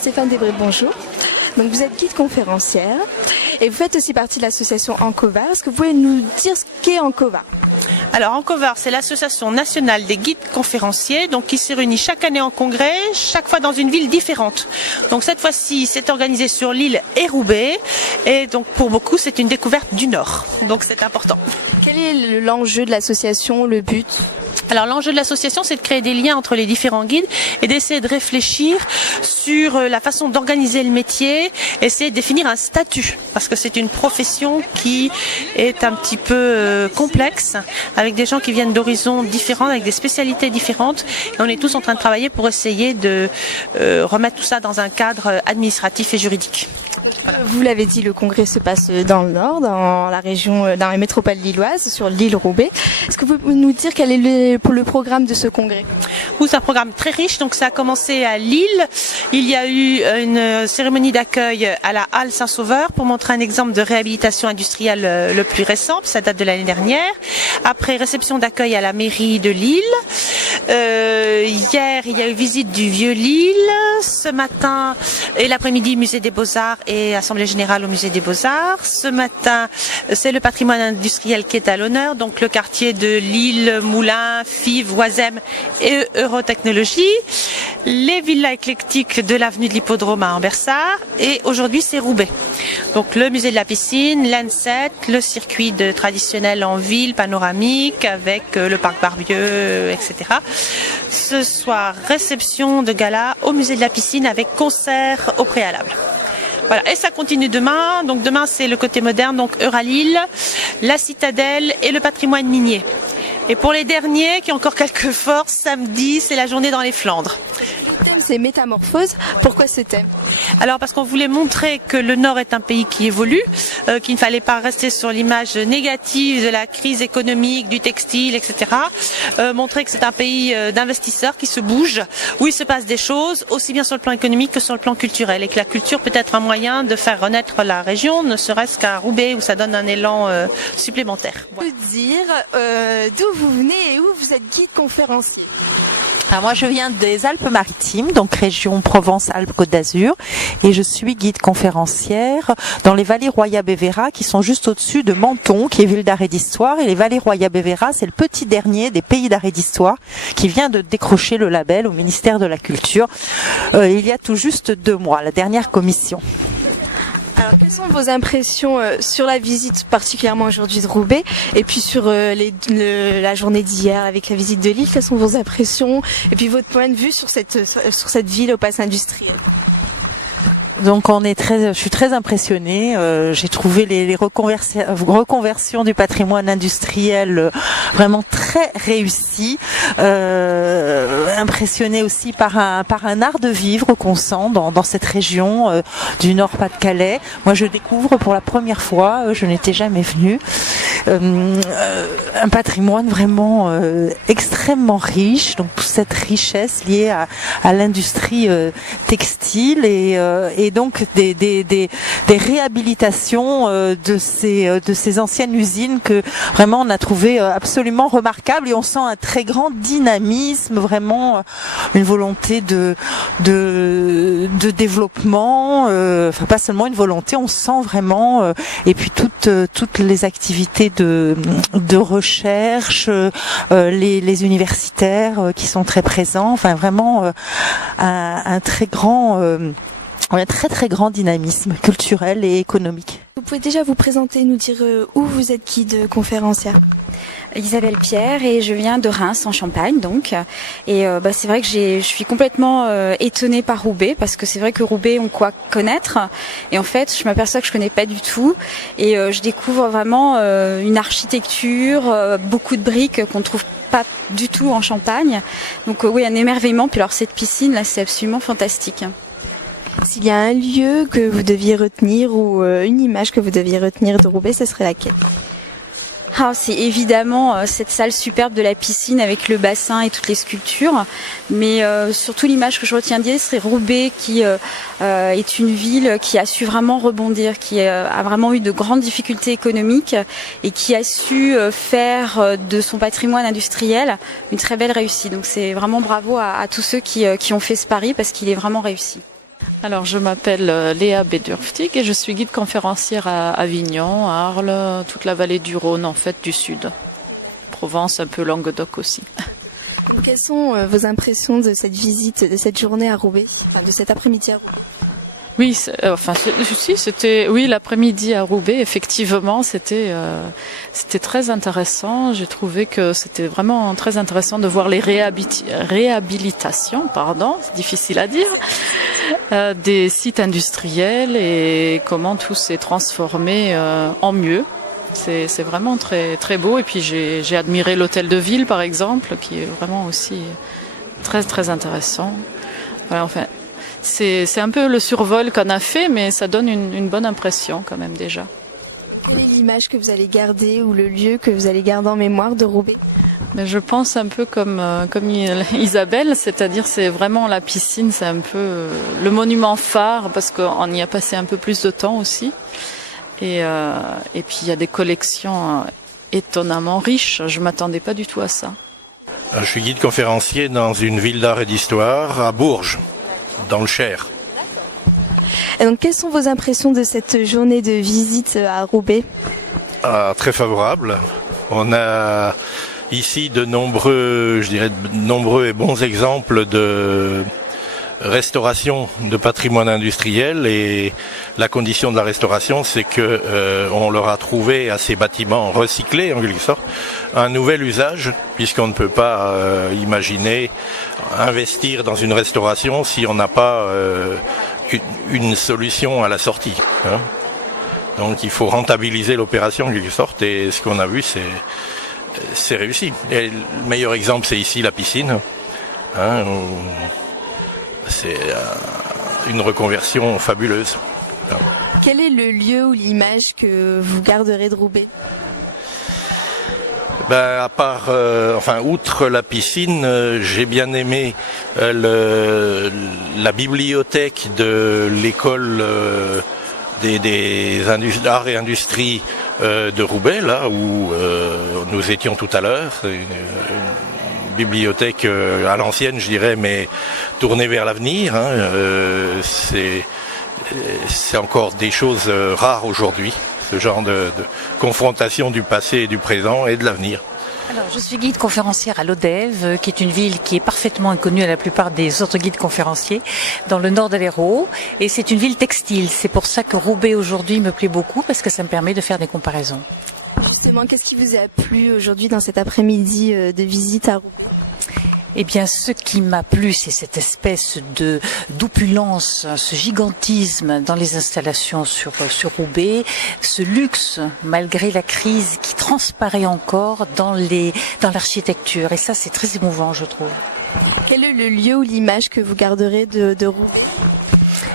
Stéphane Debré, bonjour. Donc vous êtes guide conférencière et vous faites aussi partie de l'association Ancovar. Est-ce que vous pouvez nous dire ce qu'est Ancovar ? Alors Ancovar, c'est l'association nationale des guides conférenciers, donc qui se réunit chaque année en congrès, chaque fois dans une ville différente. Donc cette fois-ci, c'est organisé sur Lille et Roubaix, et donc pour beaucoup, c'est une découverte du Nord. Donc c'est important. Quel est l'enjeu de l'association, le but ? Alors l'enjeu de l'association, c'est de créer des liens entre les différents guides et d'essayer de réfléchir sur la façon d'organiser le métier, essayer de définir un statut, parce que c'est une profession qui est un petit peu complexe, avec des gens qui viennent d'horizons différents, avec des spécialités différentes, et on est tous en train de travailler pour essayer de remettre tout ça dans un cadre administratif et juridique. Voilà. Vous l'avez dit, le congrès se passe dans le Nord, dans la région, dans la métropole lilloise, sur l'île Roubaix. Est-ce que vous pouvez nous dire quel est le programme de ce congrès ? C'est un programme très riche, donc ça a commencé à Lille. Il y a eu une cérémonie d'accueil à la Halle Saint-Sauveur pour montrer un exemple de réhabilitation industrielle le plus récent, ça date de l'année dernière. Après, réception d'accueil à la mairie de Lille. Hier, il y a eu visite du Vieux-Lille. Ce matin et l'après-midi, musée des Beaux-Arts et assemblée générale au musée des Beaux-Arts. Ce matin, c'est le patrimoine industriel qui est à l'honneur, donc le quartier de Lille, Moulins, Fives, Oisem et Eurotechnologie. Les villas éclectiques de l'avenue de l'Hippodrome à Ambersart. Et aujourd'hui, c'est Roubaix. Donc le musée de la piscine, l'A7, le circuit traditionnel en ville, panoramique, avec le parc Barbieux, etc. Ce soir, réception de gala au musée de la piscine avec concert au préalable. Voilà, et ça continue demain. Donc demain, c'est le côté moderne, donc Euralille, la citadelle et le patrimoine minier. Et pour les derniers qui ont encore quelques forces, samedi, c'est la journée dans les Flandres. Le thème, c'est métamorphose. Pourquoi ce thème ? Alors parce qu'on voulait montrer que le Nord est un pays qui évolue, qu'il ne fallait pas rester sur l'image négative de la crise économique, du textile, etc. Montrer que c'est un pays d'investisseurs qui se bouge, où il se passe des choses, aussi bien sur le plan économique que sur le plan culturel, et que la culture peut être un moyen de faire renaître la région, ne serait-ce qu'à Roubaix, où ça donne un élan supplémentaire. Voilà. Vous dire d'où vous venez et où vous êtes guide conférencier ? Alors moi, je viens des Alpes-Maritimes, donc région Provence-Alpes-Côte d'Azur, et je suis guide conférencière dans les vallées Roya-Bévéra, qui sont juste au-dessus de Menton, qui est ville d'arrêt d'histoire. Et les vallées Roya-Bévéra, c'est le petit dernier des pays d'arrêt d'histoire, qui vient de décrocher le label au ministère de la Culture il y a tout juste 2 mois, la dernière commission. Alors, quelles sont vos impressions sur la visite, particulièrement aujourd'hui de Roubaix, et puis sur la journée d'hier avec la visite de Lille ? Quelles sont vos impressions et puis votre point de vue sur cette ville au pass industriel ? Donc je suis très impressionnée. J'ai trouvé les reconversions du patrimoine industriel vraiment très réussies. Impressionnée aussi par un art de vivre qu'on sent dans cette région du Nord-Pas-de-Calais. Moi, je découvre pour la première fois, je n'étais jamais venue, un patrimoine vraiment extrêmement riche. Donc toute cette richesse liée à l'industrie textile et donc des réhabilitations de ces anciennes usines que vraiment on a trouvé absolument remarquables, et on sent un très grand dynamisme, vraiment une volonté de développement, enfin pas seulement une volonté, on sent vraiment et puis toutes les activités de recherche, les universitaires qui sont très présents, enfin vraiment un très grand dynamisme culturel et économique. Vous pouvez déjà vous présenter, nous dire où vous êtes guide conférencière ? Isabelle Pierre, et je viens de Reims en Champagne donc, et c'est vrai que je suis complètement étonnée par Roubaix, parce que c'est vrai que Roubaix on quoi connaître, et en fait je m'aperçois que je connais pas du tout, et je découvre vraiment une architecture, beaucoup de briques qu'on trouve pas du tout en Champagne, donc oui, un émerveillement. Puis alors cette piscine là, c'est absolument fantastique. S'il y a un lieu que vous deviez retenir ou une image que vous deviez retenir de Roubaix, ce serait laquelle ? C'est évidemment cette salle superbe de la piscine avec le bassin et toutes les sculptures, mais surtout l'image que je retiens d'hier, c'est Roubaix qui est une ville qui a su vraiment rebondir, qui a vraiment eu de grandes difficultés économiques et qui a su faire de son patrimoine industriel une très belle réussite. Donc c'est vraiment bravo à tous ceux qui ont fait ce pari, parce qu'il est vraiment réussi. Alors, je m'appelle Léa Bedurftig et je suis guide conférencière à Avignon, à Arles, toute la vallée du Rhône, en fait, du sud. Provence, un peu Languedoc aussi. Donc, quelles sont vos impressions de cette visite, de cette journée à Roubaix, enfin, de cet après-midi à Roubaix? Oui, c'était l'après-midi à Roubaix. Effectivement, c'était très intéressant. J'ai trouvé que c'était vraiment très intéressant de voir les réhabilitations, c'est difficile à dire, des sites industriels et comment tout s'est transformé en mieux. C'est vraiment très très beau. Et puis j'ai admiré l'hôtel de ville, par exemple, qui est vraiment aussi très très intéressant. Voilà, enfin. C'est un peu le survol qu'on a fait, mais ça donne une bonne impression quand même déjà. Quelle est l'image que vous allez garder ou le lieu que vous allez garder en mémoire de Roubaix? Mais je pense un peu comme Isabelle, c'est-à-dire c'est vraiment la piscine, c'est un peu le monument phare parce qu'on y a passé un peu plus de temps aussi. Et puis il y a des collections étonnamment riches, je m'attendais pas du tout à ça. Je suis guide conférencier dans une ville d'art et d'histoire à Bourges, dans le Cher. Et donc, quelles sont vos impressions de cette journée de visite à Roubaix? Très favorable. On a ici de nombreux et bons exemples de restauration de patrimoine industriel, et la condition de la restauration, c'est que on leur a trouvé à ces bâtiments recyclés en quelque sorte un nouvel usage, puisqu'on ne peut pas imaginer investir dans une restauration si on n'a pas une solution à la sortie, hein. Donc il faut rentabiliser l'opération en quelque sorte, et ce qu'on a vu c'est réussi. Et le meilleur exemple, c'est ici la piscine, hein, c'est une reconversion fabuleuse. Quel est le lieu ou l'image que vous garderez de Roubaix? À part, outre la piscine, j'ai bien aimé la bibliothèque de l'école des arts et industries de Roubaix, là où nous étions tout à l'heure. Une bibliothèque à l'ancienne, je dirais, mais tournée vers l'avenir, hein. C'est encore des choses rares aujourd'hui, ce genre de confrontation du passé et du présent et de l'avenir. Alors, je suis guide conférencière à Lodève, qui est une ville qui est parfaitement inconnue à la plupart des autres guides conférenciers, dans le nord de l'Hérault. Et c'est une ville textile. C'est pour ça que Roubaix aujourd'hui me plaît beaucoup, parce que ça me permet de faire des comparaisons. Justement, qu'est-ce qui vous a plu aujourd'hui dans cet après-midi de visite à Roubaix? Eh bien, ce qui m'a plu, c'est cette espèce d'opulence, ce gigantisme dans les installations sur Roubaix, ce luxe, malgré la crise, qui transparaît encore dans l'architecture. Et ça, c'est très émouvant, je trouve. Quel est le lieu ou l'image que vous garderez de Roubaix?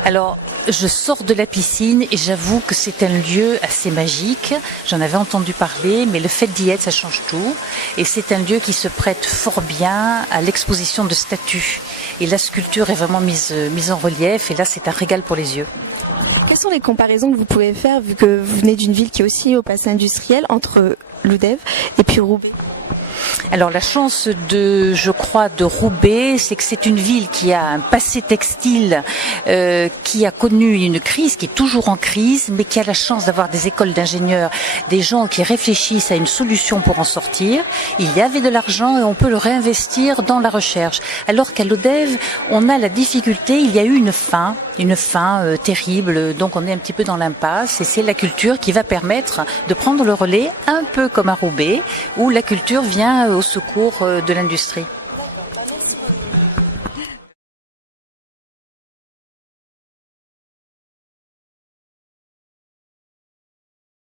Alors, je sors de la piscine et j'avoue que c'est un lieu assez magique. J'en avais entendu parler, mais le fait d'y être, ça change tout. Et c'est un lieu qui se prête fort bien à l'exposition de statues. Et la sculpture est vraiment mise en relief. Et là, c'est un régal pour les yeux. Quelles sont les comparaisons que vous pouvez faire, vu que vous venez d'une ville qui est aussi au passé industriel, entre Lodève et puis Roubaix? Alors la chance de Roubaix, c'est que c'est une ville qui a un passé textile, qui a connu une crise, qui est toujours en crise, mais qui a la chance d'avoir des écoles d'ingénieurs, des gens qui réfléchissent à une solution pour en sortir. Il y avait de l'argent et on peut le réinvestir dans la recherche. Alors qu'à Lodève, on a la difficulté, il y a eu une faim terrible, donc on est un petit peu dans l'impasse, et c'est la culture qui va permettre de prendre le relais, un peu comme à Roubaix, où la culture vient au secours de l'industrie.